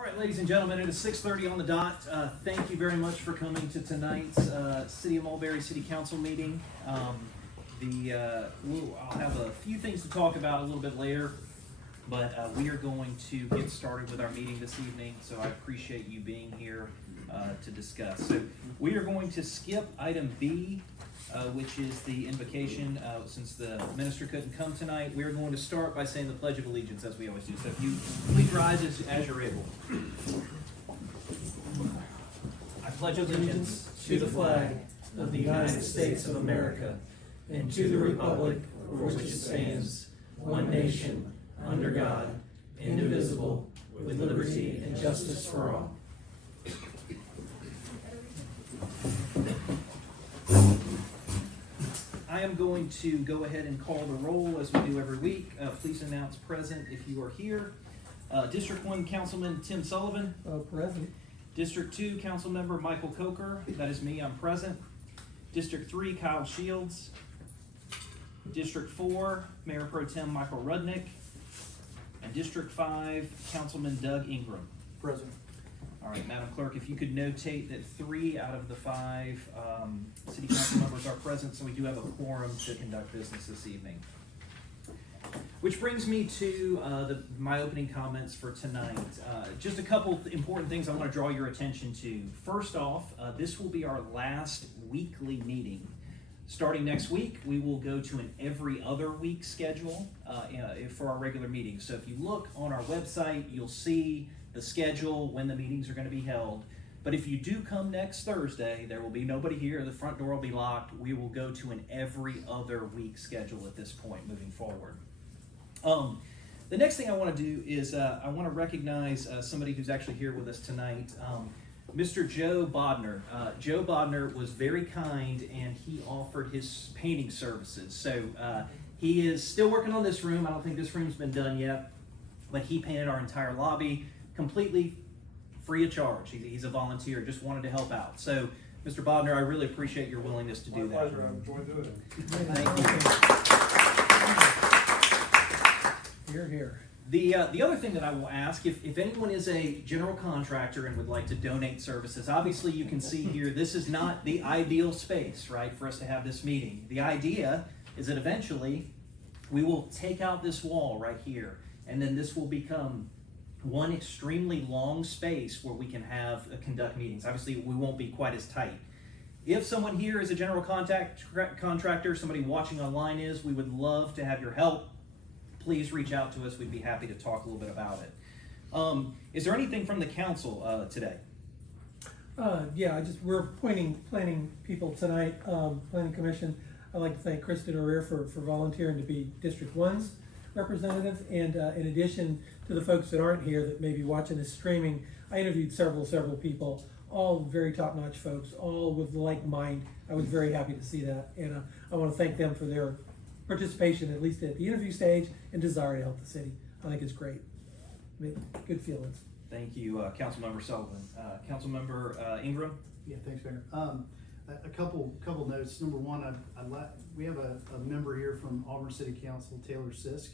All right, ladies and gentlemen, it is 6:30 on the dot. Thank you very much for coming to tonight's City of Mulberry City Council meeting. I'll have a few things to talk about a little bit later, but we are going to get started with our meeting this evening, so I appreciate you being here to discuss. So we are going to skip item B, which is the invocation. Since the minister couldn't come tonight, we're going to start by saying the Pledge of Allegiance, as we always do. So if you please rise as you're able. I pledge allegiance to the flag of the United States of America and to the republic for which it stands, one nation, under God, indivisible, with liberty and justice for all. I am going to go ahead and call the roll as we do every week. Please announce present if you are here. District 1 Councilman Tim Sullivan. Present. District 2 Councilmember Michael Coker. That is me, I'm present. District 3 Kyle Shields. District 4 Mayor Pro Tem Michael Rudnick. And District 5 Councilman Doug Ingram. Present. All right, Madam Clerk, if you could notate that 3 out of the 5 city council members are present, so we do have a quorum to conduct business this evening. Which brings me to my opening comments for tonight. Just a couple important things I want to draw your attention to. First off, this will be our last weekly meeting. Starting next week, we will go to an every other week schedule for our regular meetings. So if you look on our website, you'll see the schedule, when the meetings are going to be held. But if you do come next Thursday, there will be nobody here. The front door will be locked. We will go to an every other week schedule at this point moving forward. The next thing I want to do is I want to recognize somebody who's actually here with us tonight, Mr. Joe Bodner. Joe Bodner was very kind and he offered his painting services. So he is still working on this room. I don't think this room's been done yet, but he painted our entire lobby completely free of charge. He's a volunteer, just wanted to help out. So, Mr. Bodner, I really appreciate your willingness to do that. My pleasure. I've enjoyed doing it. Thank you. You're here. The other thing that I will ask, if anyone is a general contractor and would like to donate services, obviously you can see here, this is not the ideal space, right, for us to have this meeting. The idea is that eventually we will take out this wall right here, and then this will become one extremely long space where we can conduct meetings. Obviously, we won't be quite as tight. If someone here is a general contractor, somebody watching online is, we would love to have your help. Please reach out to us. We'd be happy to talk a little bit about it. Is there anything from the council today? We're planning people tonight, planning commission. I'd like to thank Kristen O'Rear for volunteering to be District 1's representative, and in addition to the folks that aren't here that may be watching this streaming, I interviewed several people, all very top-notch folks, all with like mind. I was very happy to see that, and I want to thank them for their participation, at least at the interview stage, and desire to help the city. I think it's great. Good feelings. Thank you, Councilmember Sullivan. Councilmember Ingram? Yeah, thanks, Mayor. A couple notes. Number one, we have a member here from Auburn City Council, Taylor Sisk.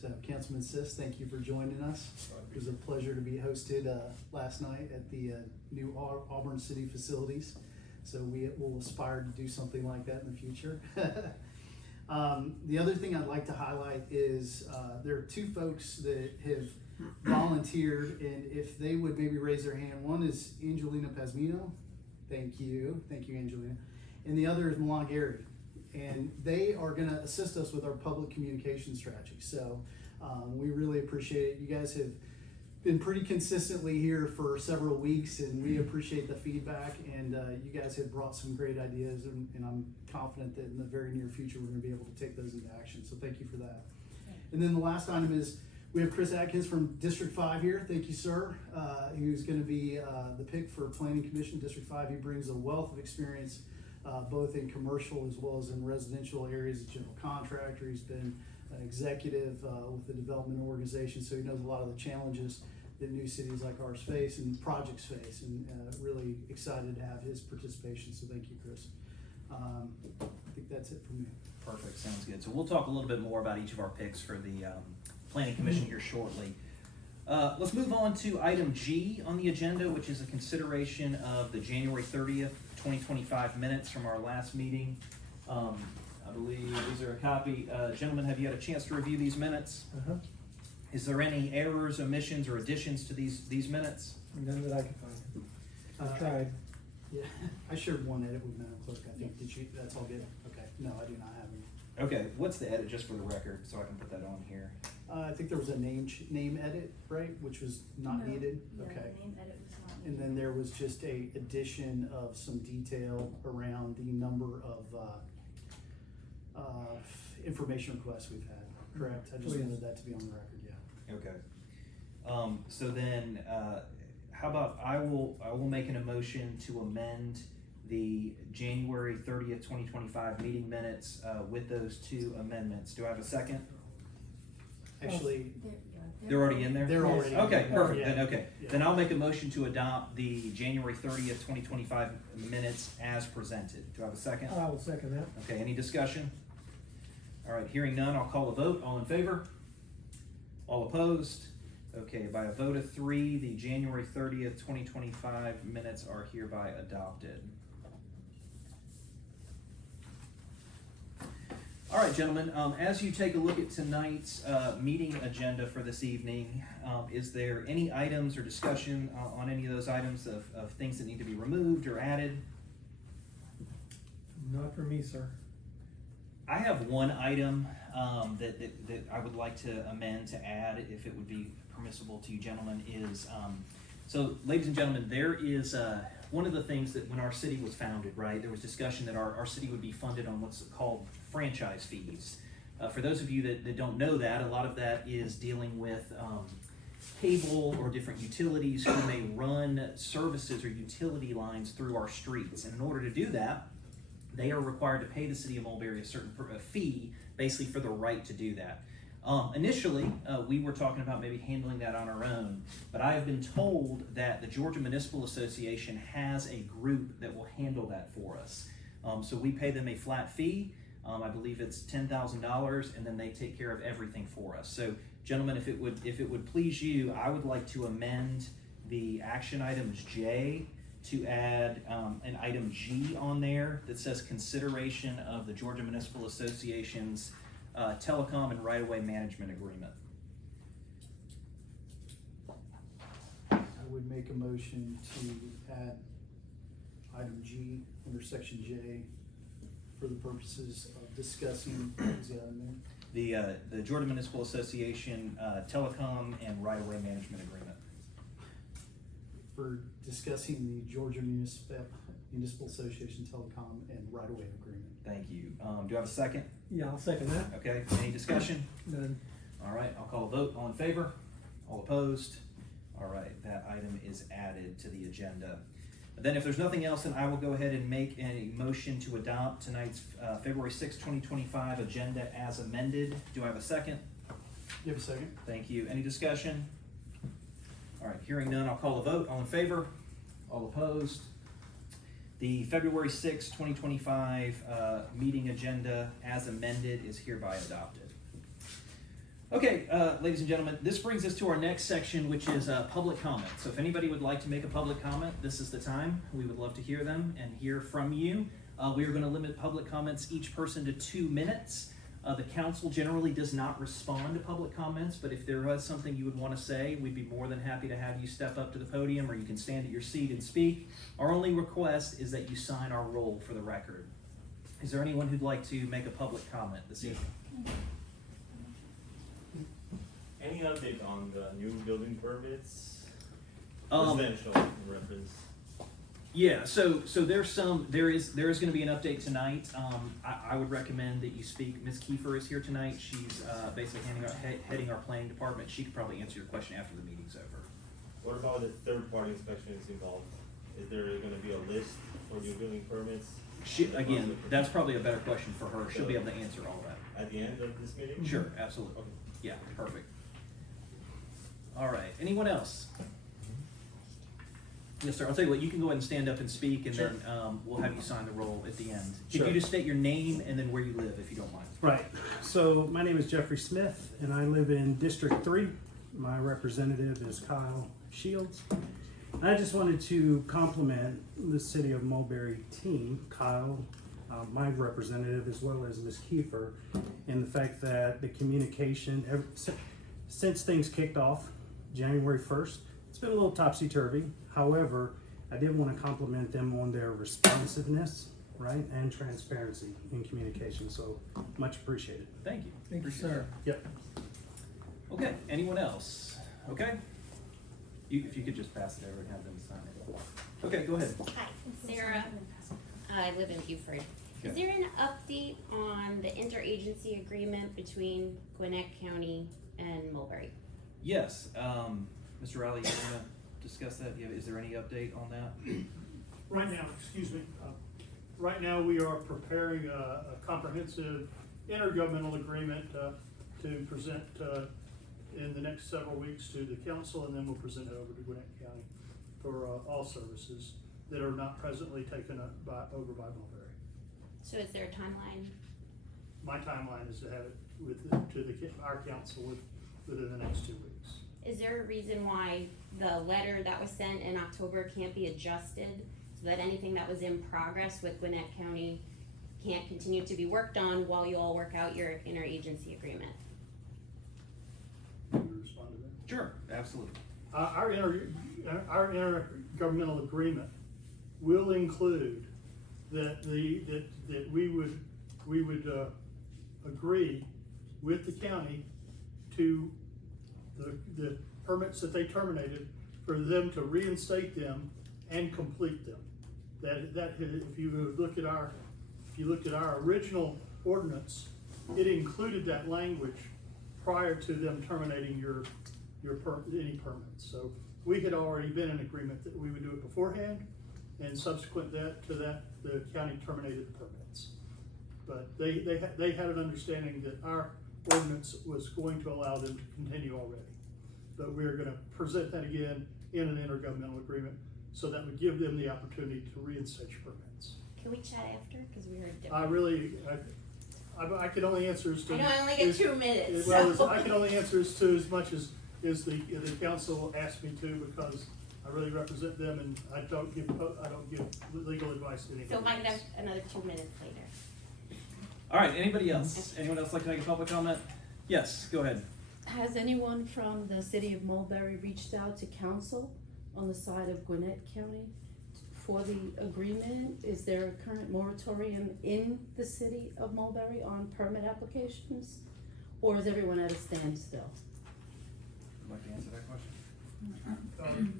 So, Councilman Sisk, thank you for joining us. It was a pleasure to be hosted last night at the new Auburn City facilities. So we will aspire to do something like that in the future. The other thing I'd like to highlight is there are 2 folks that have volunteered, and if they would maybe raise their hand. One is Angelina Pazmino. Thank you, Angelina. And the other is Milan Gary. And they are going to assist us with our public communication strategy. So we really appreciate it. You guys have been pretty consistently here for several weeks, and we appreciate the feedback. And you guys have brought some great ideas, and I'm confident that in the very near future we're going to be able to take those into action. So thank you for that. And then the last item is we have Chris Atkins from District 5 here. Thank you, sir. Who's going to be the pick for Planning Commission, District 5. He brings a wealth of experience both in commercial as well as in residential areas. As a general contractor, he's been an executive with the development organization, so he knows a lot of the challenges that new cities like ours face and projects face, and really excited to have his participation. So thank you, Chris. I think that's it for me. Perfect, sounds good. So we'll talk a little bit more about each of our picks for the Planning Commission here shortly. Let's move on to item G on the agenda, which is a consideration of the January 30th, 2025 minutes from our last meeting. I believe these are a copy. Gentlemen, have you had a chance to review these minutes? Uh-huh. Is there any errors, omissions, or additions to these minutes? None that I can find. I've tried. Yeah, I shared one edit with Madam Clerk, I think. Did you, that's all good? Okay, no, I do not have any. Okay, what's the edit, just for the record, so I can put that on here? I think there was a name edit, right, which was not No. needed? Yeah, Okay. the name edit was not And needed. then there was just a addition of some detail around the number of, information requests we've had, correct? I just Oh, yes. wanted that to be on the record, yeah. Okay. So then, how about I will make an emotion to amend the January 30th, 2025 meeting minutes with those two amendments. Do I have a second? Actually, They're already in there? they're already. Okay, perfect, Yeah. then, okay. Yeah. Then I'll make a motion to adopt the January 30th, 2025 minutes as presented. Do I have a second? I will second that. Okay, any discussion? All right, hearing none, I'll call a vote. All in favor? All opposed? Okay, by a vote of 3, the January 30th, 2025 minutes are hereby adopted. All right, gentlemen, as you take a look at tonight's meeting agenda for this evening, is there any items or discussion on any of those items of things that need to be removed or added? Not for me, sir. I have one item that I would like to amend to add, if it would be permissible to you gentlemen, is, so ladies and gentlemen, there is one of the things that when our city was founded, right, there was discussion that our city would be funded on what's called franchise fees. For those of you that don't know that, a lot of that is dealing with cable or different utilities who may run services or utility lines through our streets. And in order to do that, they are required to pay the city of Mulberry a certain fee, basically for the right to do that. Initially, we were talking about maybe handling that on our own, but I have been told that the Georgia Municipal Association has a group that will handle that for us. So we pay them a flat fee. I believe it's $10,000, and then they take care of everything for us. So, gentlemen, if it would please you, I would like to amend the action items J to add an item G on there that says consideration of the Georgia Municipal Association's telecom and right-of-way management agreement. I would make a motion to add item G under section J for the purposes of discussing, what was the other name? The Georgia Municipal Association telecom and right-of-way management agreement. For discussing the Georgia Municipal Association Telecom and right-of-way agreement. Thank you. Do I have a second? Yeah, I'll second that. Okay, any discussion? None. All right, I'll call a vote. All in favor? All opposed? All right, that item is added to the agenda. Then if there's nothing else, then I will go ahead and make a motion to adopt tonight's February 6, 2025 agenda as amended. Do I have a second? You have a second? Thank you. Any discussion? All right, hearing none, I'll call a vote. All in favor? All opposed? The February 6, 2025 meeting agenda as amended is hereby adopted. Okay, ladies and gentlemen, this brings us to our next section, which is public comment. So if anybody would like to make a public comment, this is the time. We would love to hear them and hear from you. We are going to limit public comments, each person to 2 minutes. The council generally does not respond to public comments, but if there was something you would want to say, we'd be more than happy to have you step up to the podium, or you can stand at your seat and speak. Our only request is that you sign our roll for the record. Is there anyone who'd like to make a public comment this evening? Any update on the new building permits? Residential. Residential in reference. Yeah, so there is going to be an update tonight. I would recommend that you speak. Ms. Kiefer is here tonight. She's basically heading our planning department. She could probably answer your question after the meeting's over. What about the third-party inspections involved? Is there going to be a list for new building permits? Again, that's probably a better question for her. She'll be able to answer all that. At the end of this meeting? Sure, absolutely. Okay. Yeah, perfect. All right, anyone else? Yes, sir. I'll tell you what, you can go ahead and stand up and speak, and Sure. then we'll have you sign the roll at the end. Could Sure. you just state your name and then where you live, if you don't mind? Right. So my name is Jeffrey Smith, and I live in District 3. My representative is Kyle Shields. I just wanted to compliment the City of Mulberry team, Kyle, my representative, as well as Ms. Kiefer, in the fact that the communication, since things kicked off January 1st, it's been a little topsy-turvy. However, I did want to compliment them on their responsiveness, right, and transparency in communication, so much appreciated. Thank you. Thank you, Appreciate sir. Yep. that. Okay, anyone else? Okay? If you could just pass it over and have them sign it. Okay, go ahead. Hi, Sarah. I live in Beaufort. Is Okay. there an update on the interagency agreement between Gwinnett County and Mulberry? Yes, Mr. Riley, you wanna discuss that? Is there any update on that? Right now, excuse me, right now we are preparing a comprehensive intergovernmental agreement to present in the next several weeks to the council, and then we'll present it over to Gwinnett County for all services that are not presently taken up over by Mulberry. So is there a timeline? My timeline is to have it our council within the next 2 weeks. Is there a reason why the letter that was sent in October can't be adjusted so that anything that was in progress with Gwinnett County can't continue to be worked on while you all work out your interagency agreement? Can you respond to that? Sure, absolutely. Our intergovernmental agreement will include that we would agree with the county to the permits that they terminated, for them to reinstate them and complete them. That if you look at our original ordinance, it included that language prior to them terminating any permits. So we had already been in agreement that we would do it beforehand, and subsequent to that, the county terminated the permits. But they had an understanding that our ordinance was going to allow them to continue already. But we're gonna present that again in an intergovernmental agreement, so that would give them the opportunity to reinstate your permits. Can we chat after? Cause we heard I can only answer as to. I know I only get 2 minutes, Well, so. I can only answer as to as much as the council asked me to, because I really represent them, and I don't give legal advice to anybody. So if I could have else. another 2 minutes later. All right, anybody else? Anyone else like to make a public comment? Yes, go ahead. Has anyone from the city of Mulberry reached out to council on the side of Gwinnett County for the agreement? Is there a current moratorium in the city of Mulberry on permit applications? Or is everyone at a standstill? Would you like to answer that question?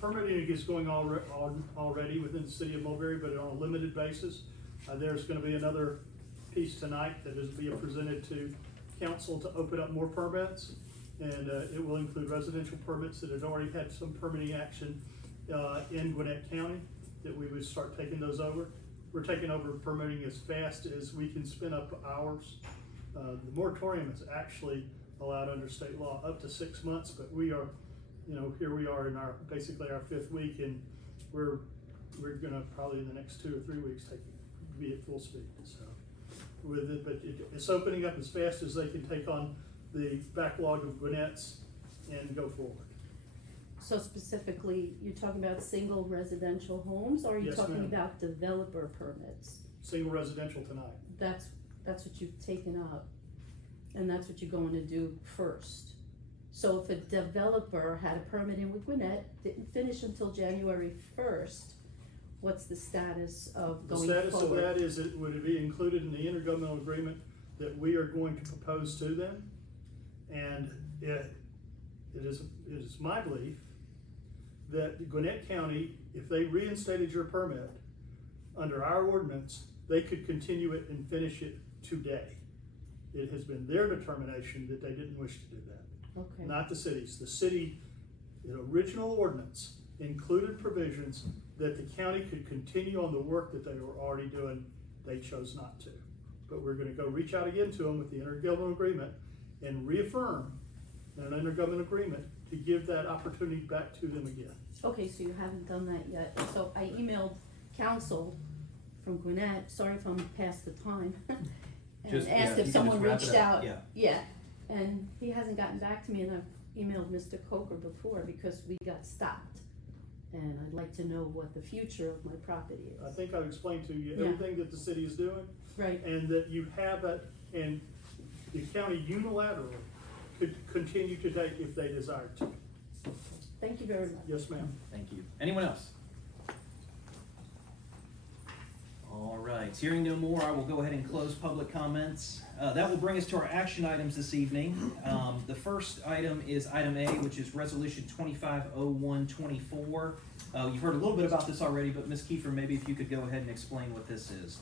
Permitting is going on already within the city of Mulberry, but on a limited basis. There's gonna be another piece tonight that is being presented to council to open up more permits. And it will include residential permits that had already had some permitting action in Gwinnett County, that we would start taking those over. We're taking over permitting as fast as we can spin up hours. The moratorium is actually allowed under state law up to 6 months, but we are, here we are in basically our 5th week, and we're gonna probably in the next 2 or 3 weeks be at full speed, so. With it, but it's opening up as fast as they can take on the backlog of Gwinnett's and go forward. So specifically, you're talking about single residential homes, or are you Yes, talking ma'am. about developer permits? Single residential tonight. That's what you've taken up, and that's what you're going to do first. So if a developer had a permit in with Gwinnett, didn't finish until January 1st, what's the status of The going status of forward? that is, would it be included in the intergovernmental agreement that we are going to propose to them? And it is my belief that Gwinnett County, if they reinstated your permit under our ordinance, they could continue it and finish it today. It has been their determination that they didn't wish to do that, Okay, not the city's. The city, the original ordinance included provisions that the county could continue on the work that they were already doing. They chose not to. But we're gonna go reach out again to them with the intergovernmental agreement and reaffirm an intergovernmental agreement to give that opportunity back to them again. okay, so you haven't done that yet. So I emailed council from Gwinnett, sorry if I'm past the time, and Just, yeah, asked if you if could someone just wrap it reached up. out. Yeah. Yeah, And he hasn't gotten back to me, and I've emailed Mr. Coker before because we got stopped. And I'd like to know what the future of my property I is. think I've explained to you Yeah. everything that the city is doing, Right, and that you have it, and the county unilaterally could continue to take if they desired to. thank you very much. Yes, ma'am. Thank you. Anyone else? All right, hearing no more, I will go ahead and close public comments. That will bring us to our action items this evening. The first item is item A, which is Resolution 250124. You've heard a little bit about this already, but Ms. Kiefer, maybe if you could go ahead and explain what this is.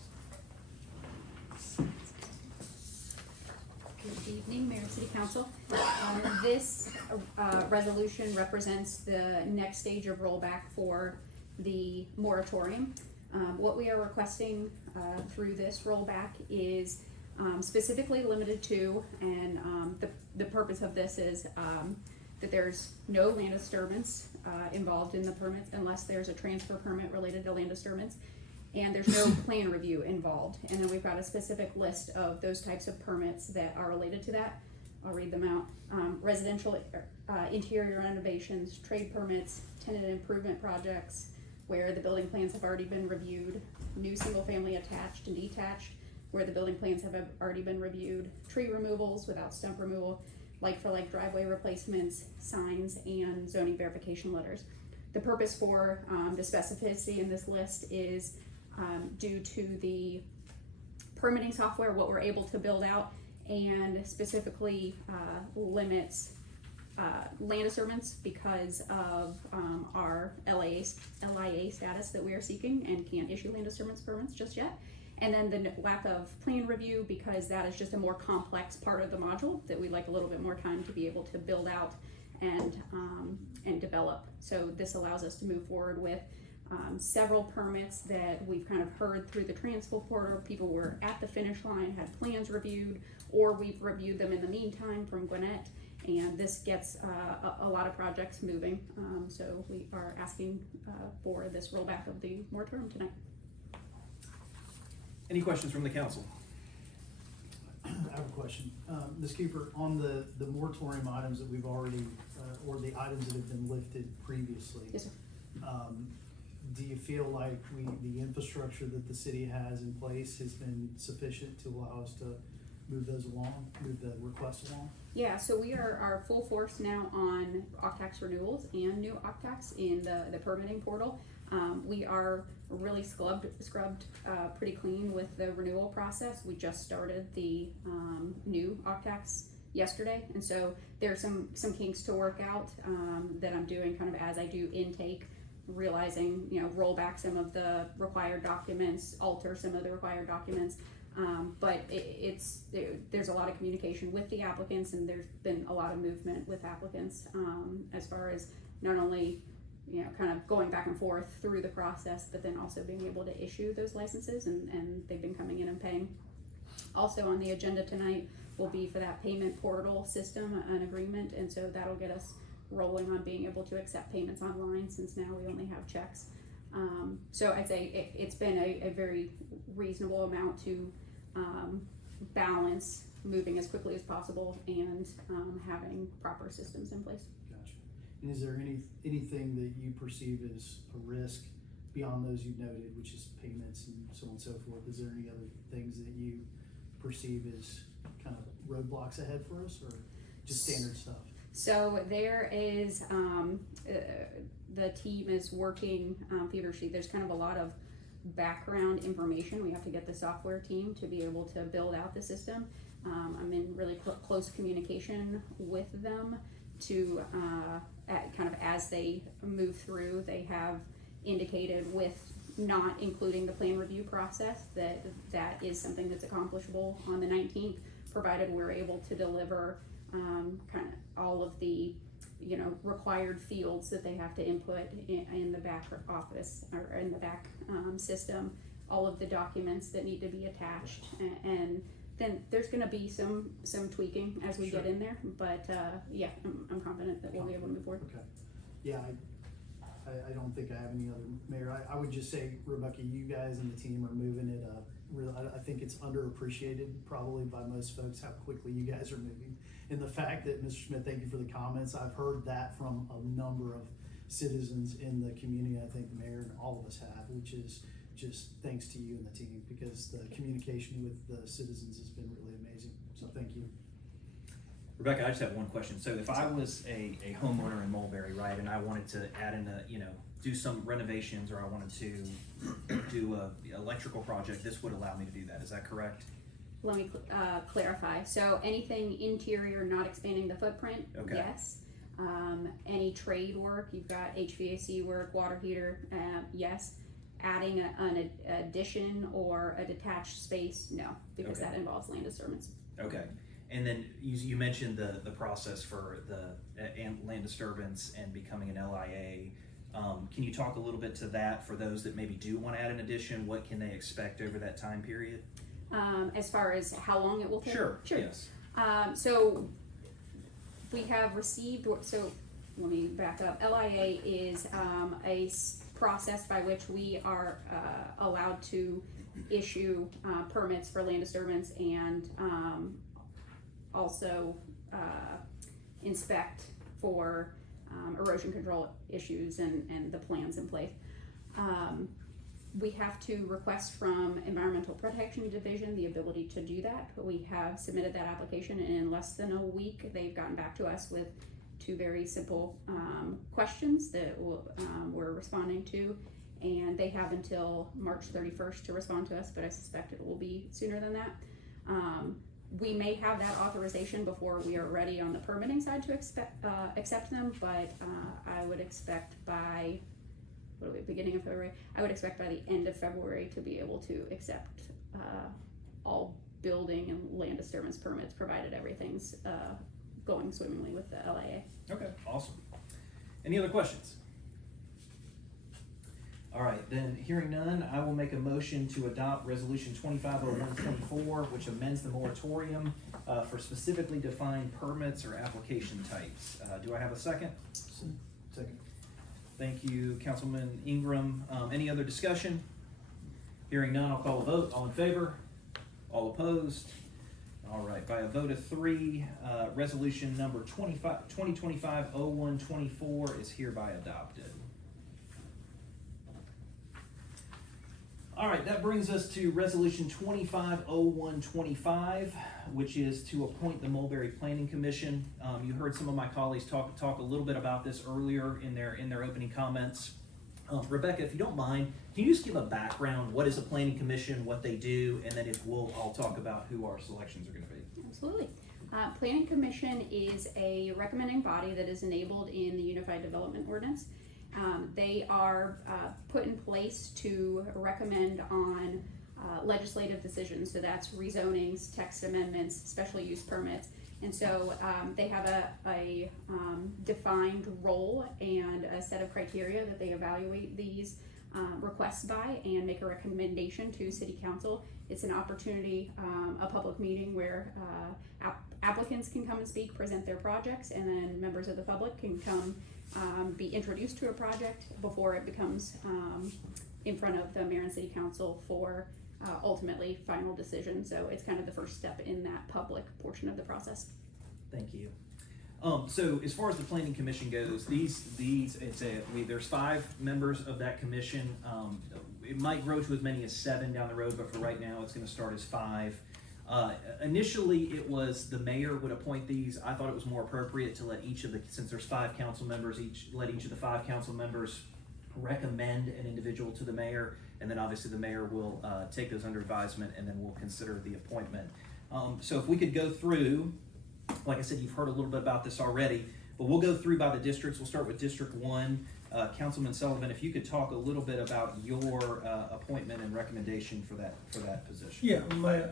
Good evening, Mayor and City Council. This resolution represents the next stage of rollback for the moratorium. What we are requesting through this rollback is specifically limited to, and the purpose of this is that there's no land disturbance involved in the permits unless there's a transfer permit related to land disturbance, and there's no plan review involved. And then we've got a specific list of those types of permits that are related to that. I'll read them out. Residential interior renovations, trade permits, tenant improvement projects where the building plans have already been reviewed, new single-family attached and detached where the building plans have already been reviewed, tree removals without stump removal, like-for-like driveway replacements, signs, and zoning verification letters. The purpose for the specificity in this list is due to the permitting software, what we're able to build out, and specifically limits land disturbance because of our LIA status that we are seeking and can't issue land disturbance permits just yet. And then the lack of plan review because that is just a more complex part of the module that we'd like a little bit more time to be able to build out and develop. So this allows us to move forward with several permits that we've kind of heard through the transpo portal. People were at the finish line, had plans reviewed, or we've reviewed them in the meantime from Gwinnett. And this gets a lot of projects moving. So we are asking for this rollback of the moratorium tonight. Any questions from the council? I have a question. Ms. Cooper, on the moratorium items that we've already, or the items that have been lifted previously. Yes, sir. Do you feel like the infrastructure that the city has in place has been sufficient to allow us to move those along, move the requests along? Yeah, so we are full force now on OCTAX renewals and new OCTAX in the permitting portal. We are really scrubbed pretty clean with the renewal process. We just started the new OCTAX yesterday, and so there are some kinks to work out that I'm doing kind of as I do intake, realizing, roll back some of the required documents, alter some of the required documents. But there's a lot of communication with the applicants, and there's been a lot of movement with applicants as far as not only kind of going back and forth through the process, but then also being able to issue those licenses, and they've been coming in and paying. Also on the agenda tonight will be for that payment portal system, an agreement, and so that'll get us rolling on being able to accept payments online, since now we only have checks. So I'd say it's been a very reasonable amount to balance moving as quickly as possible and having proper systems in place. Gotcha. And is there anything that you perceive as a risk beyond those you've noted, which is payments and so on and so forth? Is there any other things that you perceive as kind of roadblocks ahead for us, or just standard stuff? So there is, the team is working feverishly. There's kind of a lot of background information. We have to get the software team to be able to build out the system. I'm in really close communication with them to kind of as they move through. They have indicated with not including the plan review process that is something that's accomplishable on the 19th, provided we're able to deliver kind of all of the required fields that they have to input in the back office or in the back system, all of the documents that need to be attached, and then there's going to be some tweaking as we get in there, but yeah, I'm confident that we'll be able to move forward. Okay. Yeah, I don't think I have any other, Mayor. I would just say, Rebecca, you guys and the team are moving it really, I think it's underappreciated probably by most folks how quickly you guys are moving. And the fact that, Mr. Smith, thank you for the comments. I've heard that from a number of citizens in the community. I think the mayor and all of us have, which is just thanks to you and the team, because the communication with the citizens has been really amazing. So thank you. Rebecca, I just have one question. So if I was a homeowner in Mulberry, right, and I wanted to add in do some renovations, or I wanted to do a electrical project, this would allow me to do that. Is that correct? Let me clarify. So anything interior, not expanding the footprint, Okay. yes. Any trade work, you've got HVAC work, water heater, yes. Adding an addition or a detached space, no, because Okay. that involves land disturbance. Okay. And then you mentioned the process for the land disturbance and becoming an LIA. Can you talk a little bit to that for those that maybe do want to add an addition? What can they expect over that time period? As far as how long it will take? Sure. Yes. So we have received, so let me back up. LIA is a process by which we are allowed to issue permits for land disturbance and also inspect for erosion control issues and the plans in place. We have to request from Environmental Protection Division the ability to do that. We have submitted that application, and in less than a week they've gotten back to us with two very simple questions that we're responding to, and they have until March 31st to respond to us, but I suspect it will be sooner than that. We may have that authorization before we are ready on the permitting side to accept them, but I would expect by, beginning of February? I would expect by the end of February to be able to accept all building and land disturbance permits, provided everything's going swimmingly with the LIA. Okay, awesome. Any other questions? All right, then hearing none, I will make a motion to adopt Resolution 250124, which amends the moratorium for specifically defined permits or application types. Do I have a second? Second. Thank you, Councilman Ingram. Any other discussion? Hearing none, I'll call a vote. All in favor? All opposed? All right, by a vote of 3, resolution number 2025-0124 is hereby adopted. All right, that brings us to resolution 25-0125, which is to appoint the Mulberry Planning Commission. You heard some of my colleagues talk a little bit about this earlier in their opening comments. Rebecca, if you don't mind, can you just give a background? What is a planning commission, what they do, and then I'll talk about who our selections are going to be. Absolutely. Planning Commission is a recommending body that is enabled in the Unified Development Ordinance. They are put in place to recommend on legislative decisions, so that's rezonings, text amendments, special use permits. And so they have a defined role and a set of criteria that they evaluate these requests by and make a recommendation to City Council. It's an opportunity, a public meeting where applicants can come and speak, present their projects, and then members of the public can come be introduced to a project before it becomes in front of the mayor and city council for ultimately final decision. So it's kind of the first step in that public portion of the process. Thank you. So as far as the planning commission goes, there's 5 members of that commission. It might grow to as many as 7 down the road, but for right now, it's going to start as 5. Initially, it was the mayor would appoint these. I thought it was more appropriate to let since there's 5 council members, let each of the 5 council members recommend an individual to the mayor, and then obviously the mayor will take those under advisement, and then we'll consider the appointment. So if we could go through, like I said, you've heard a little bit about this already, but we'll go through by the districts. We'll start with District 1. Councilman Sullivan, if you could talk a little bit about your appointment and recommendation for that position. Yeah, my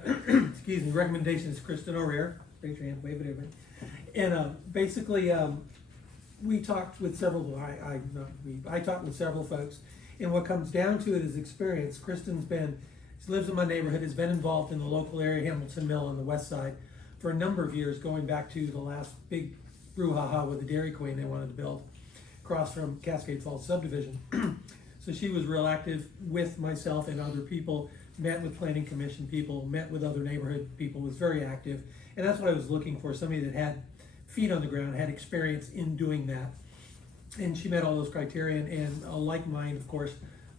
excuse me, recommendation is Kristen O'Rear. Raise your hand, wave it over. And basically, we talked with several. I talked with several folks, and what comes down to it is experience. She lives in my neighborhood, has been involved in the local area, Hamilton Mill on the west side, for a number of years, going back to the last big brouhaha with the Dairy Queen they wanted to build. across from Cascade Falls subdivision. So she was real active with myself and other people, met with planning commission people, met with other neighborhood people, was very active. And that's what I was looking for, somebody that had feet on the ground, had experience in doing that. And she met all those criteria, and a like mind, of course,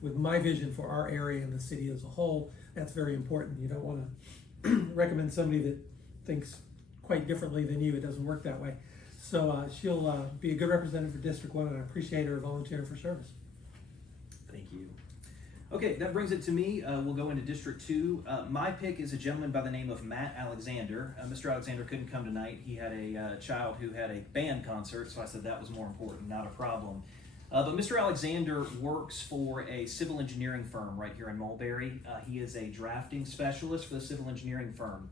with my vision for our area and the city as a whole. That's very important. You don't want to recommend somebody that thinks quite differently than you. It doesn't work that way. So she'll be a good representative for District 1, and I appreciate her volunteering for service. Thank you. Okay, that brings it to me. We'll go into District 2. My pick is a gentleman by the name of Matt Alexander. Mr. Alexander couldn't come tonight. He had a child who had a band concert, so I said that was more important, not a problem. But Mr. Alexander works for a civil engineering firm right here in Mulberry. He is a drafting specialist for the civil engineering firm.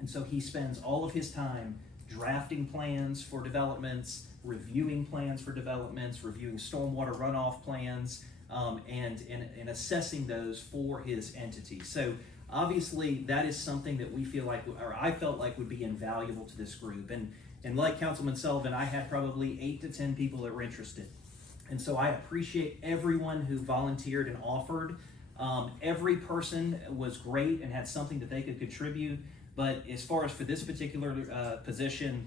And so he spends all of his time drafting plans for developments, reviewing plans for developments, reviewing stormwater runoff plans, and assessing those for his entity. So obviously that is something that we feel like, or I felt like would be invaluable to this group. And like Councilman Sullivan, I had probably 8 to 10 people that were interested. And so I appreciate everyone who volunteered and offered. Every person was great and had something that they could contribute. But as far as for this particular position,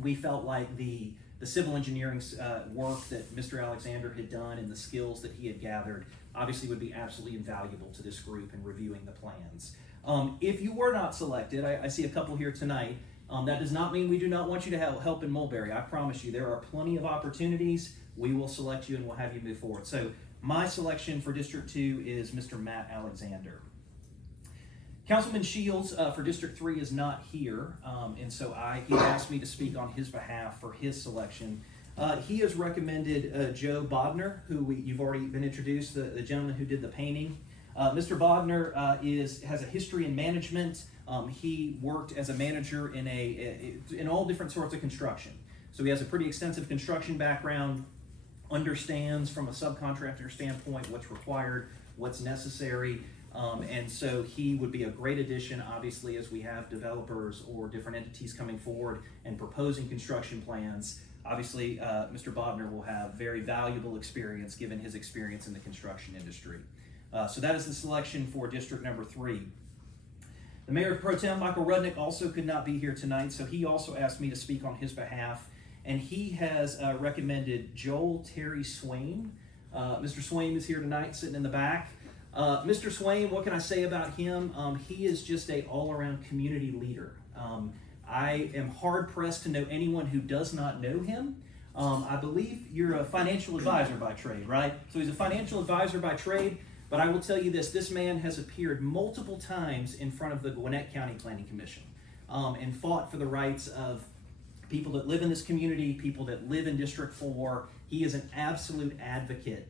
we felt like the civil engineering work that Mr. Alexander had done and the skills that he had gathered obviously would be absolutely invaluable to this group in reviewing the plans. If you were not selected, I see a couple here tonight. That does not mean we do not want you to have help in Mulberry. I promise you, there are plenty of opportunities. We will select you and we'll have you move forward. So my selection for District 2 is Mr. Matt Alexander. Councilman Shields for District 3 is not here, and so he asked me to speak on his behalf for his selection. He has recommended Joe Bodner, who you've already been introduced, the gentleman who did the painting. Mr. Bodner has a history in management. He worked as a manager in all different sorts of construction. So he has a pretty extensive construction background, understands from a subcontractor standpoint what's required, what's necessary. And so he would be a great addition, obviously, as we have developers or different entities coming forward and proposing construction plans. Obviously, Mr. Bodner will have very valuable experience given his experience in the construction industry. So that is the selection for District number 3. The Mayor Pro Tem, Michael Rudnick, also could not be here tonight, so he also asked me to speak on his behalf. And he has recommended Joel Terry Swain. Mr. Swain is here tonight, sitting in the back. Mr. Swain, what can I say about him? He is just an all-around community leader. I am hard-pressed to know anyone who does not know him. I believe you're a financial advisor by trade, right? So he's a financial advisor by trade, but I will tell you this man has appeared multiple times in front of the Gwinnett County Planning Commission and fought for the rights of people that live in this community, people that live in District 4. He is an absolute advocate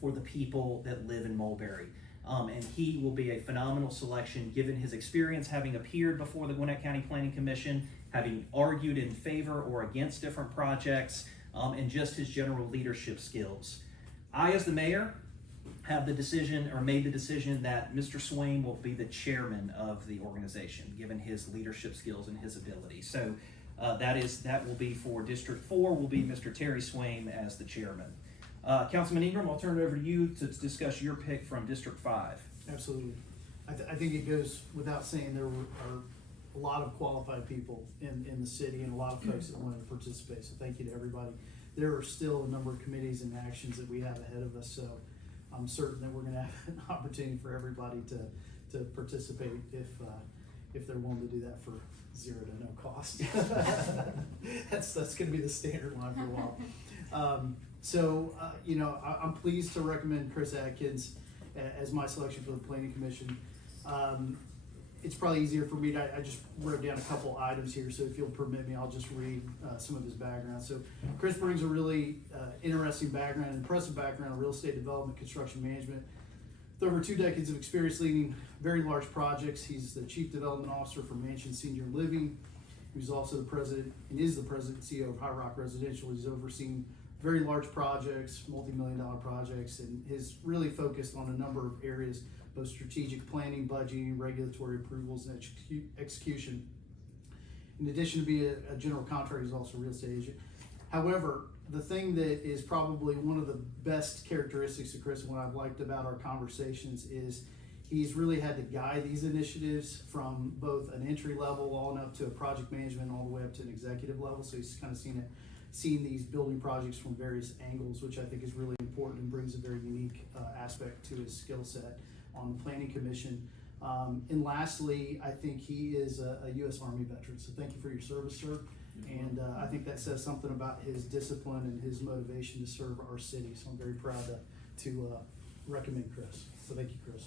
for the people that live in Mulberry. And he will be a phenomenal selection given his experience having appeared before the Gwinnett County Planning Commission, having argued in favor or against different projects, and just his general leadership skills. I, as the mayor, have the decision or made the decision that Mr. Swain will be the chairman of the organization, given his leadership skills and his ability. So that will be for District 4, will be Mr. Terry Swain as the chairman. Councilman Ingram, I'll turn it over to you to discuss your pick from District 5. Absolutely. I think it goes without saying there are a lot of qualified people in the city and a lot of folks that wanted to participate. So thank you to everybody. There are still a number of committees and actions that we have ahead of us. So I'm certain that we're going to have an opportunity for everybody to participate if they're willing to do that for zero to no cost. That's going to be the standard line for a while. I'm pleased to recommend Chris Atkins as my selection for the Planning Commission. It's probably easier for me I just wrote down a couple items here, so if you'll permit me, I'll just read some of his background. So Chris brings a really interesting background, impressive background in real estate development, construction management. With over 2 decades of experience leading very large projects, he's the Chief Development Officer for Mansion Senior Living. He's also the president and is the president and CEO of High Rock Residential. He's overseen very large projects, multi-million-dollar projects, and is really focused on a number of areas, both strategic planning, budgeting, regulatory approvals, and execution. In addition to being a general contractor, he's also a real estate agent. However, the thing that is probably one of the best characteristics of Chris and what I've liked about our conversations is he's really had to guide these initiatives from both an entry level on up to a project management all the way up to an executive level. So he's kind of seen these building projects from various angles, which I think is really important and brings a very unique aspect to his skill set on the Planning Commission. And lastly, I think he is a U.S. Army veteran. So thank you for your service, sir. And I think that says something about his discipline and his motivation to serve our city. So I'm very proud to recommend Chris. So thank you, Chris.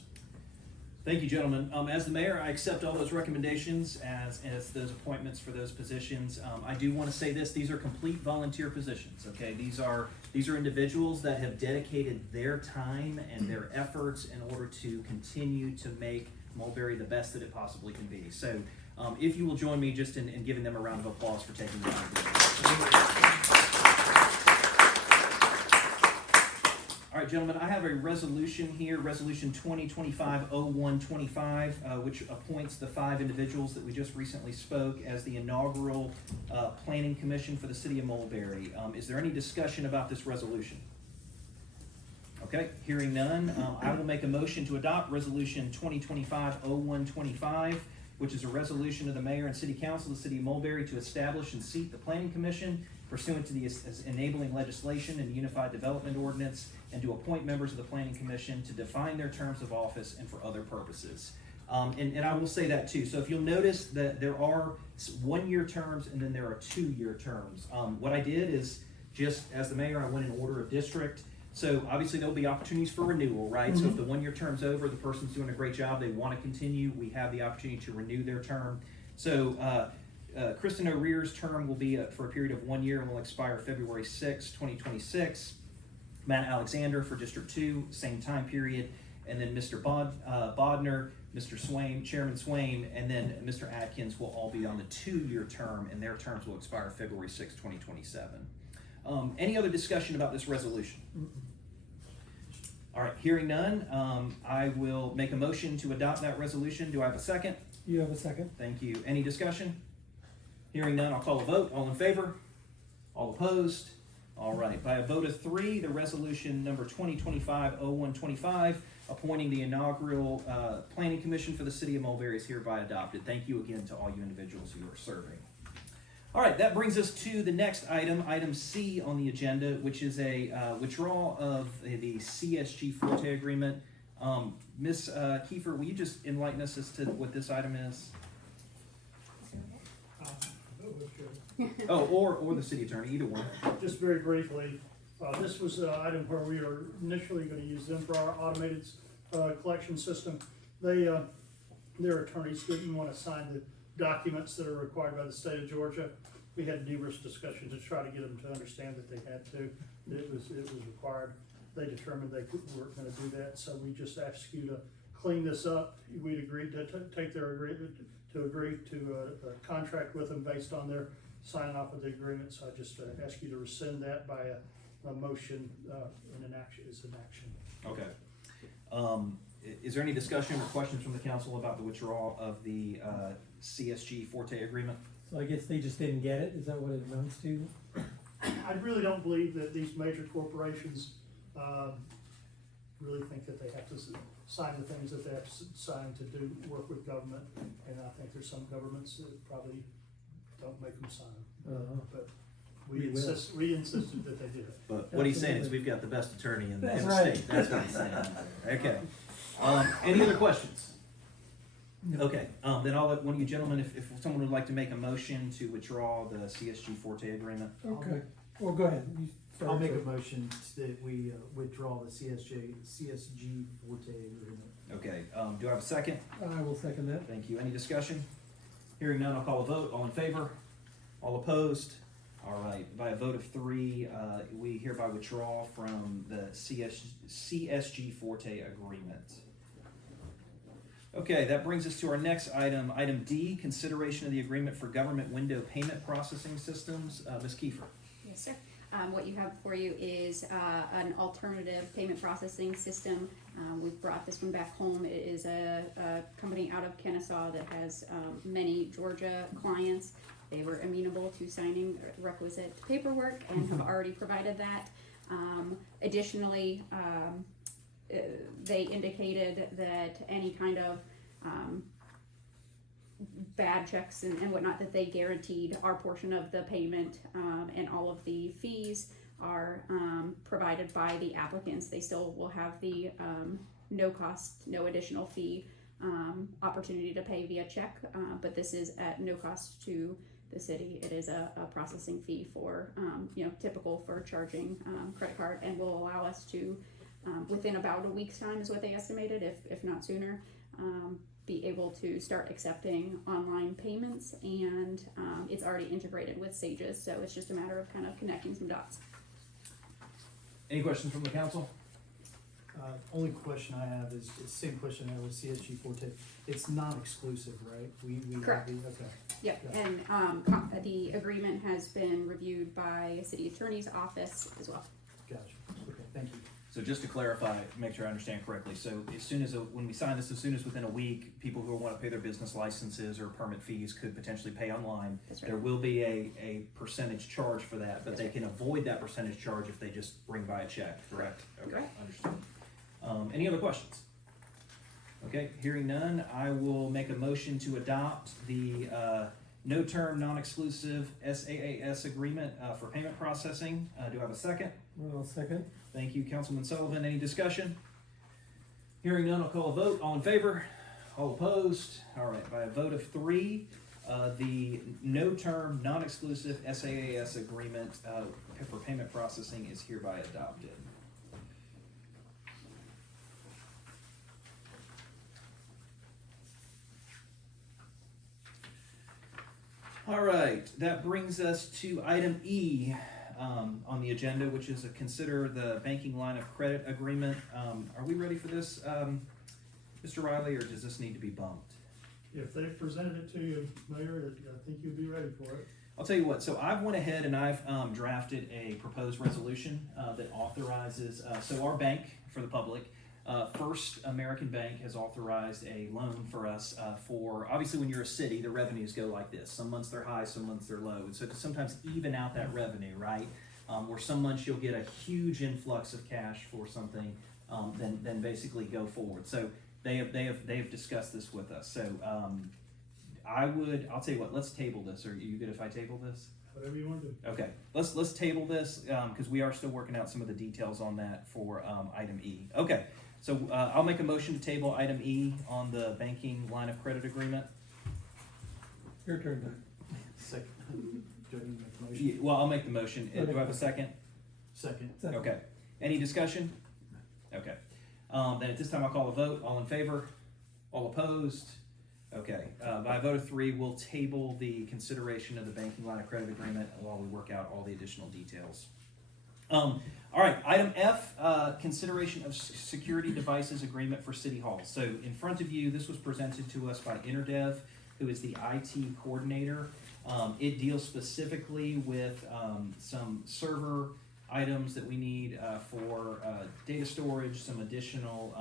Thank you, gentlemen. As the mayor, I accept all those recommendations as those appointments for those positions. I do want to say this: these are complete volunteer positions. Okay, these are individuals that have dedicated their time and their efforts in order to continue to make Mulberry the best that it possibly can be. So, if you will join me just in giving them a round of applause for taking the time to do this. All right, gentlemen, I have a resolution here, Resolution 2025-0125, which appoints the 5 individuals that we just recently spoke as the inaugural Planning Commission for the City of Mulberry. Is there any discussion about this resolution? Okay, hearing none, I will make a motion to adopt Resolution 2025-0125, which is a resolution of the Mayor and City Council of the City of Mulberry to establish and seat the Planning Commission pursuant to the enabling legislation and Unified Development Ordinance, and to appoint members of the Planning Commission to define their terms of office and for other purposes. And I will say that too. So if you'll notice that there are 1-year terms and then there are 2-year terms. What I did is, just as the mayor, I went in order of district. So obviously there'll be opportunities for renewal, right? Mm-hmm. So if the 1-year term's over, the person's doing a great job, they want to continue, we have the opportunity to renew their term. So Kristen O'Rear's term will be for a period of 1 year and will expire February 6, 2026. Matt Alexander for District 2, same time period. And then Mr. Bodner, Mr. Swaim, Chairman Swaim, and then Mr. Atkins will all be on the 2-year term, and their terms will expire February 6, 2027. Any other discussion about this resolution? All right, hearing none, I will make a motion to adopt that resolution. Do I have a second? You have a second. Thank you. Any discussion? Hearing none, I'll call a vote. All in favor? All opposed? All right, by a vote of 3, the resolution number 2025-0125, appointing the inaugural Planning Commission for the City of Mulberry is hereby adopted. Thank you again to all you individuals who are serving. All right, that brings us to the next item, item C on the agenda, which is a withdrawal of the CSG Forte agreement. Ms. Kiefer, will you just enlighten us as to what this item is? Oh, or the city attorney, either one. Just very briefly, this was an item where we are initially going to use them for our automated collection system. Their attorneys didn't want to sign the documents that are required by the state of Georgia. We had numerous discussions to try to get them to understand that they had to. It was required. They determined they weren't going to do that, so we just asked you to clean this up. We'd agreed to take their agreement to agree to a contract with them based on their signing off of the agreement. So I just ask you to rescind that by a motion and an action. Okay. Is there any discussion or questions from the council about the withdrawal of the CSG Forte agreement? So I guess they just didn't get it. Is that what it amounts to? I really don't believe that these major corporations really think that they have to sign the things that they have to sign to do work with government, and I think there's some governments that probably don't make them sign them. But we insisted that they did it. But what he's saying is we've got the best attorney in the right. state. That's what he's saying. Okay. Any other questions? No. Okay. Then I'll let one of you gentlemen, if someone would like to make a motion to withdraw the CSG Forte agreement. Okay. Well, go ahead. I'll make a motion that we withdraw the CSG Forte agreement. Okay. Do I have a second? I will second that. Thank you. Any discussion? Hearing none, I'll call a vote. All in favor? All opposed? All right. By a vote of 3, we hereby withdraw from the CSG Forte agreement. Okay, that brings us to our next item, item D, consideration of the agreement for government window payment processing systems. Ms. Kiefer. Yes, sir. What you have for you is an alternative payment processing system. We've brought this one back home. It is a company out of Kennesaw that has many Georgia clients. they were amenable to signing requisite paperwork and have already provided that. Additionally, they indicated that any kind of bad checks and whatnot, that they guaranteed our portion of the payment, and all of the fees are provided by the applicants. They still will have the no cost, no additional fee opportunity to pay via check, but this is at no cost to the city. It is a processing fee for, typical for charging credit card, and will allow us to, within about a week's time is what they estimated, if not sooner, be able to start accepting online payments, and it's already integrated with Sages, so it's just a matter of kind of connecting some dots. Any questions from the council? Only question I have is the same question I had with CSG Forte. It's non-exclusive, right? We Correct. Okay. Yep, Yeah. and the agreement has been reviewed by city attorney's office as well. Gotcha. Okay, thank you. So just to clarify, make sure I understand correctly, so as soon as, when we sign this, as soon as within a week, people who want to pay their business licenses or permit fees could potentially pay online. That's right. There will be a percentage charge for that, but That's they right. can avoid that percentage charge if they just bring by a check, correct? Okay, Right. understood. Any other questions? Okay, hearing none, I will make a motion to adopt the no-term, non-exclusive SaaS agreement for payment processing. Do I have a second? Well, second. Thank you, Councilman Sullivan. Any discussion? Hearing none, I'll call a vote. All in favor? All opposed? All right, by a vote of 3, the no-term, non-exclusive SaaS agreement for payment processing is hereby adopted. All right, that brings us to item E on the agenda, which is consider the banking line of credit agreement. Are we ready for this, Mr. Riley, or does this need to be bumped? If they've presented it to you, Mayor, I think you'd be ready for it. I'll tell you what, so I've went ahead and I've drafted a proposed resolution that authorizes, so our bank, for the public, First American Bank has authorized a loan for us for, obviously when you're a city, the revenues go like this. Some months they're high, some months they're low. And so to sometimes even out that revenue, right? Where some months you'll get a huge influx of cash for something, then basically go forward. So they have discussed this with us. So I'll tell you what, let's table this. Are you good if I table this? Whatever you want to do. Okay, let's table this because we are still working out some of the details on that for item E. Okay, so I'll make a motion to table item E on the banking line of credit agreement. Your turn, Doug. Second. Do I need to make the motion? Yeah, well, I'll make the motion. Do I have a second? Second. Second. Okay. Any discussion? Okay. Then at this time I'll call a vote. All in favor? All opposed? Okay. By a vote of 3, we'll table the consideration of the banking line of credit agreement while we work out all the additional details. All right. Item F, consideration of security devices agreement for City Hall. So in front of you, this was presented to us by InterDev, who is the IT coordinator. It deals specifically with some server items that we need for data storage, some additional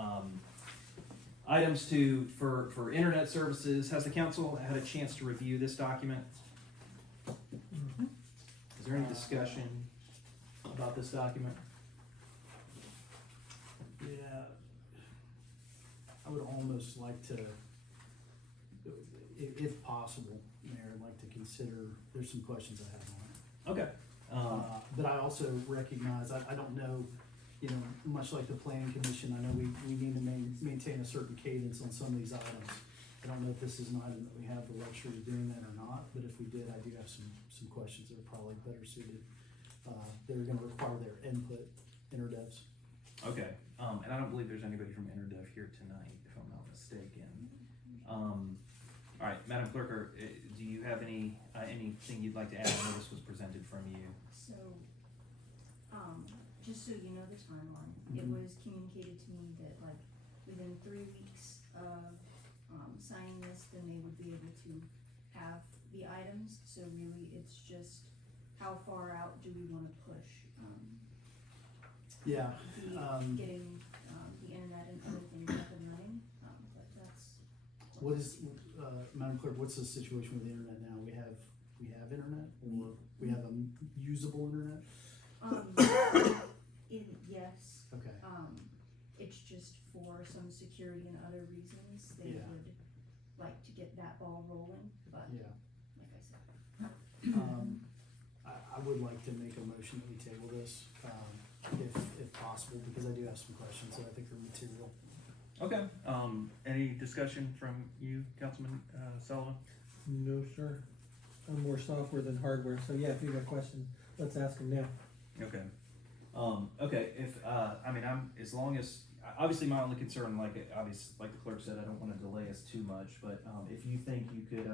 items for internet services. Has the council had a chance to review this document? Is there any discussion about this document? Yeah. I would almost like to, if possible, Mayor, I'd like to consider, there's some questions I have on it. Okay. But I also recognize, I don't know, much like the planning commission, I know we need to maintain a certain cadence on some of these items. I don't know if this is an item that we have the luxury of doing that or not, but if we did, I do have some questions that are probably better suited. That are gonna require their input, InterDevs. Okay. And I don't believe there's anybody from InterDev here tonight, if I'm not mistaken. All right, Madam Clerk, do you have anything you'd like to add? I know this was presented from you. So, just so you know the timeline, it Mhm. was communicated to me that like within 3 weeks of signing this, then they would be able to have the items. So really, it's just how far out do we want to push Yeah. getting the internet and other things up and running. But that's What is, Madam Clerk, what's the situation with the internet now? We we have internet, or we have a usable internet? Yes, Okay, it's just for some security and other reasons, they Yeah. would like to get that ball rolling, but yeah. like I said. I would like to make a motion that we table this, if possible, because I do have some questions that I think are material. Okay, any discussion from you, Councilman, Sullivan? No, sir. I'm more software than hardware, so yeah, if you got a question, let's ask them now. Okay. Okay, if, I mean, as long as, obviously my only concern, like the clerk said, I don't wanna delay us too much, but, if you think you could,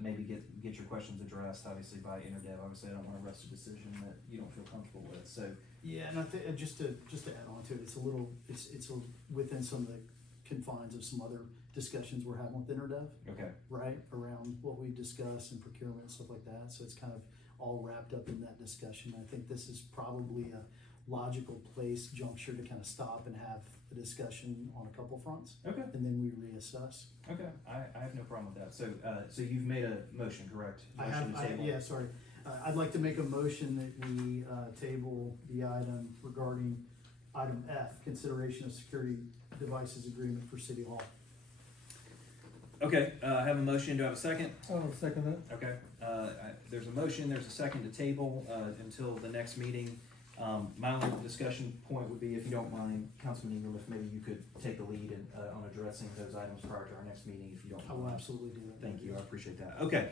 maybe get your questions addressed, obviously by interdev, obviously I don't wanna rush a decision that you don't feel comfortable with, so. Yeah, and I think, just to add on to it, it's a little, it's within some of the confines of some other discussions we're having with interdev, Okay, right? Around what we discuss and procurement and stuff like that, so it's kind of all wrapped up in that discussion. I think this is probably a logical place, juncture to kind of stop and have a discussion on a couple fronts, okay, and then we reassess. okay, I have no problem with that, so you've made a motion, correct? Motion to table. Yeah, sorry. I'd like to make a motion that we, table the item regarding item F, consideration of security devices agreement for City Hall. Okay, I have a motion, do I have a second? I'll second that. Okay, there's a motion, there's a second to table, until the next meeting. My only discussion point would be, if you don't mind, Councilman Ingram, if maybe you could take the lead in, on addressing those items prior to our next meeting, if you don't I mind. will absolutely do that. Thank you, I appreciate that. Okay,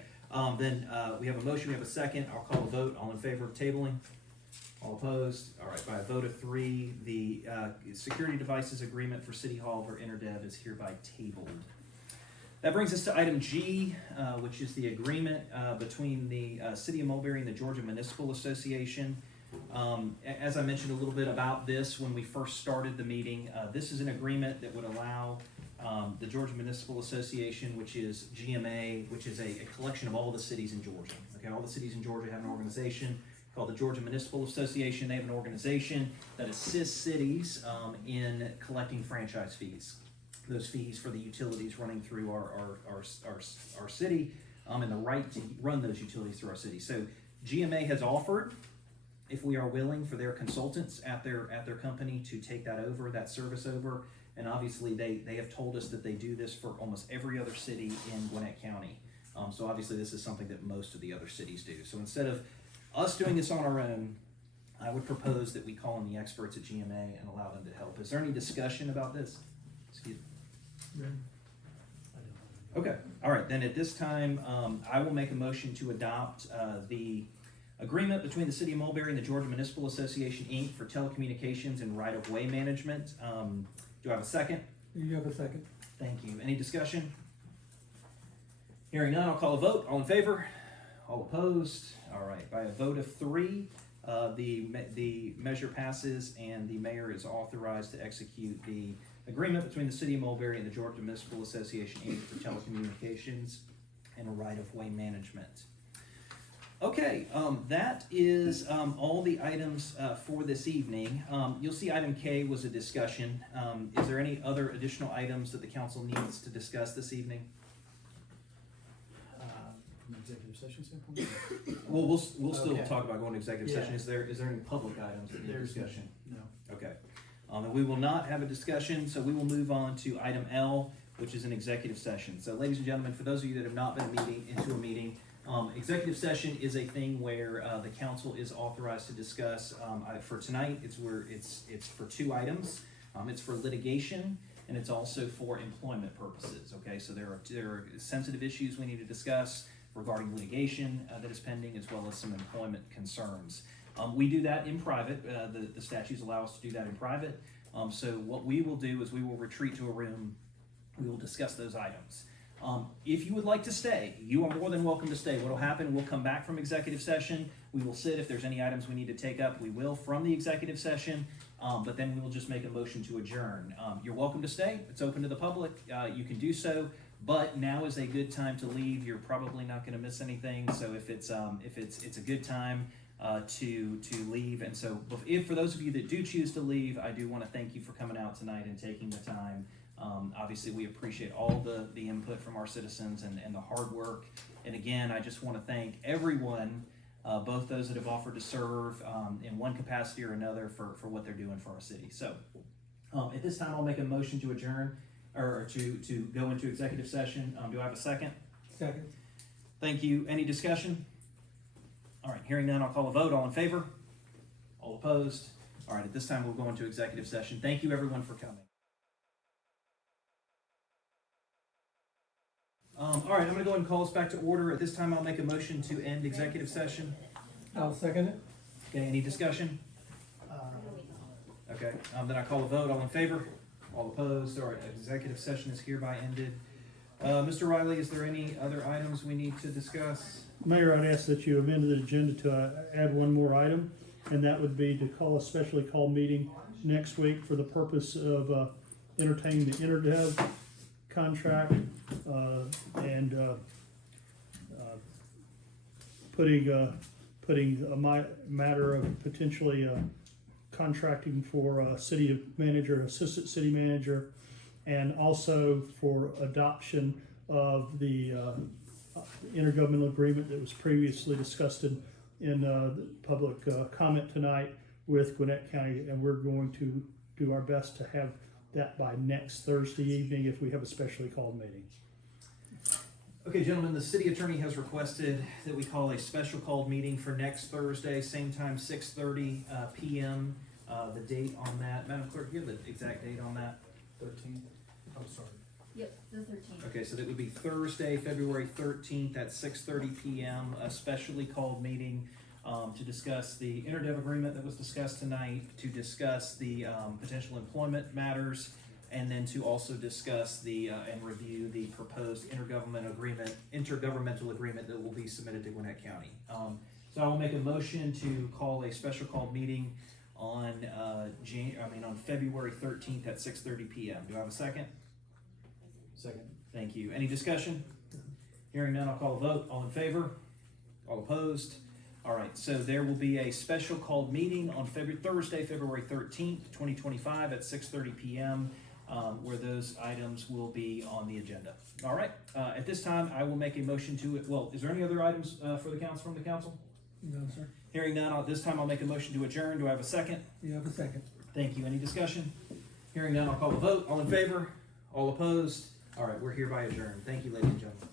then, we have a motion, we have a second, I'll call a vote, all in favor of tabling? All opposed? All right, by a vote of 3, the, security devices agreement for City Hall for interdev is hereby tabled. That brings us to item G, which is the agreement, between the, City of Mulberry and the Georgia Municipal Association. As I mentioned a little bit about this when we first started the meeting, this is an agreement that would allow the Georgia Municipal Association, which is GMA, which is a collection of all the cities in Georgia. Okay, all the cities in Georgia have an organization called the Georgia Municipal Association. They have an organization that assists cities in collecting franchise fees. Those fees for the utilities running through our city, and the right to run those utilities through our city. So GMA has offered, if we are willing, for their consultants at their company to take that service over. And obviously they have told us that they do this for almost every other city in Gwinnett County. So obviously this is something that most of the other cities do. So instead of us doing this on our own, I would propose that we call in the experts at GMA and allow them to help. Is there any discussion about this? Excuse me. Okay, all right, then at this time, I will make a motion to adopt the agreement between the City of Mulberry and the Georgia Municipal Association, Inc. for telecommunications and right-of-way management. Do I have a second? You have a second. Thank you. Any discussion? Hearing none, I'll call a vote. All in favor? All opposed? All right, by a vote of 3, the measure passes and the mayor is authorized to execute the agreement between the City of Mulberry and the Georgia Municipal Association, Inc. for telecommunications and right-of-way management. Okay, that is all the items for this evening. You'll see item K was a discussion. Is there any other additional items that the council needs to discuss this evening? From an executive session standpoint? Well, we'll still Okay. talk about going to executive Yeah. session. Is there any public items that need There's discussion? No. Okay. And we will not have a discussion, so we will move on to item L, which is an executive session. So ladies and gentlemen, for those of you that have not been into a meeting, executive session is a thing where the council is authorized to discuss. For tonight, it's for 2 items. It's for litigation, and it's also for employment purposes. Okay, so there are sensitive issues we need to discuss regarding litigation that is pending, as well as some employment concerns. We do that in private. The statutes allow us to do that in private. So what we will do is we will retreat to a room. We will discuss those items. If you would like to stay, you are more than welcome to stay. What will happen, we'll come back from executive session. We will sit. If there's any items we need to take up, we will from the executive session. But then we will just make a motion to adjourn. You're welcome to stay. It's open to the public. You can do so. But now is a good time to leave. You're probably not going to miss anything. So if it's a good time to leave. And so if for those of you that do choose to leave, I do want to thank you for coming out tonight and taking the time Obviously, we appreciate all the input from our citizens and the hard work. And again, I just want to thank everyone, both those that have offered to serve in one capacity or another for what they're doing for our city. So at this time, I'll make a motion to adjourn or to go into executive session. Do I have a second? Second. Thank you. Any discussion? All right, hearing none, I'll call a vote. All in favor? All opposed? All right, at this time, we'll go into executive session. Thank you, everyone, for coming. All right, I'm going to go ahead and call us back to order. At this time, I'll make a motion to end executive session. I'll second it. Okay, any discussion? Okay, then I call a vote. All in favor? All opposed? All right, executive session is hereby ended. Mr. Riley, is there any other items we need to discuss? Mayor, I'd ask that you amend the agenda to add one more item, and that would be to call a specially called meeting next week for the purpose of entertaining the interdev contract and putting a matter of potentially contracting for a city manager, assistant city manager, and also for adoption of the intergovernmental agreement that was previously discussed in the public comment tonight with Gwinnett County, and we're going to do our best to have that by next Thursday evening if we have a specially called meeting. Okay, gentlemen, the city attorney has requested that we call a special called meeting for next Thursday, same time, 6:30 p.m. The date on that, Madam Clerk, do you have the exact date on that? 13th. I'm sorry. Yep, the 13th. Okay, so that would be Thursday, February 13th at 6:30 p.m., a specially called meeting to discuss the interdev agreement that was discussed tonight, to discuss the potential employment matters, and then to also discuss and review the proposed intergovernmental agreement that will be submitted to Gwinnett County. So I will make a motion to call a special called meeting on February 13th at 6:30 p.m. Do I have a second? Second. Thank you. Any discussion? Hearing none, I'll call a vote. All in favor? All opposed? All right, so there will be a special called meeting on Thursday, February 13th, 2025 at 6:30 p.m. Where those items will be on the agenda. All right, at this time, I will make a motion is there any other items for the council from the council? No, sir. Hearing none, at this time, I'll make a motion to adjourn. Do I have a second? You have a second. Thank you. Any discussion? Hearing none, I'll call a vote. All in favor? All opposed? All right, we're hereby adjourned. Thank you, ladies and gentlemen.